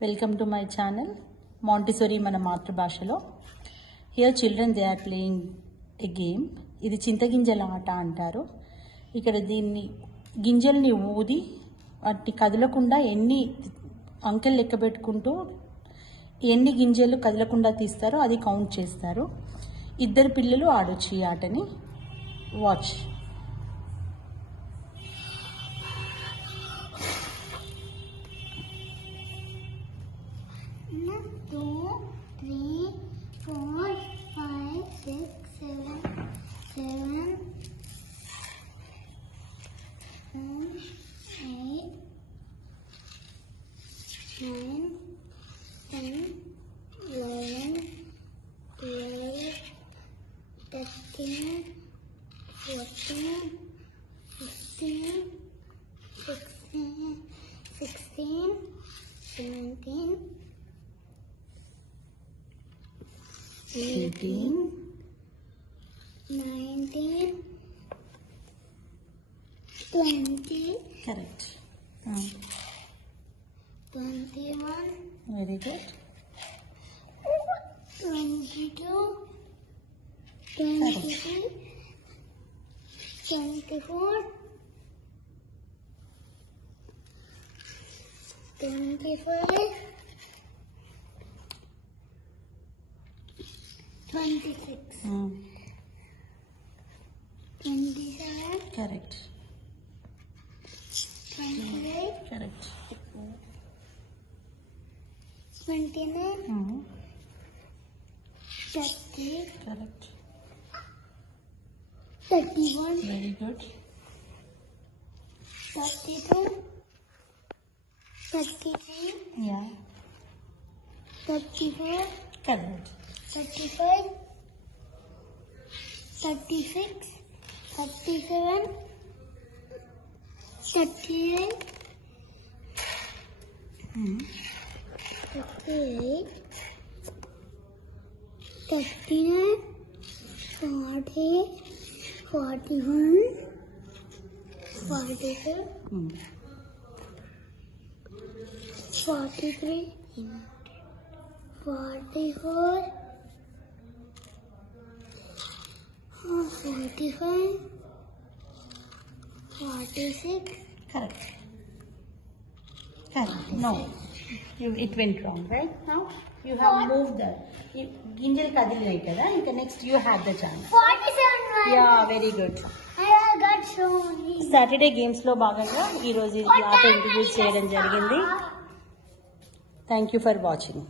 Welcome to my channel Montessori మన మాతృభాషలో. Here children they are playing a game. ఇది చింతగింజల ఆట అంటారు. ఇక్కడ దీన్ని గింజల్ని ఊది వాటిని కదలకుండా ఎన్ని అంకెలు లెక్క పెట్టుకుంటూ ఎన్ని గింజలు కదలకుండా తీస్తారో అది కౌంట్ చేస్తారు. ఇద్దరు పిల్లలు ఆడొచ్చు ఈ ఆటని. వాచ్. 2, 3, 4, 5, 6, 7, 8, 9, 10, 11, 12, 13, 14, 15, 16, 17, 18, 19, 20. Correct. 21. Very good. 22. 23. 24. 25. 26. 27. Correct. 28. Correct. 29. 30. Correct. 31. Very good. 32. 33. Yeah. 34. Correct. 35, 36, 37, 38, 38, 39, 40, 41, 42, 43, 44, 45, 46. Correct. Correct. No. It went wrong, right? Now you have moved the ginjal kadilai kada. Inka next you have the chance. 47. Yeah, very good. I got so many. Saturday games లో భాగంగా ఈ రోజు ఈ ఆట ఇంట్రడ్యూస్ చేయడం జరిగింది. Thank you for watching.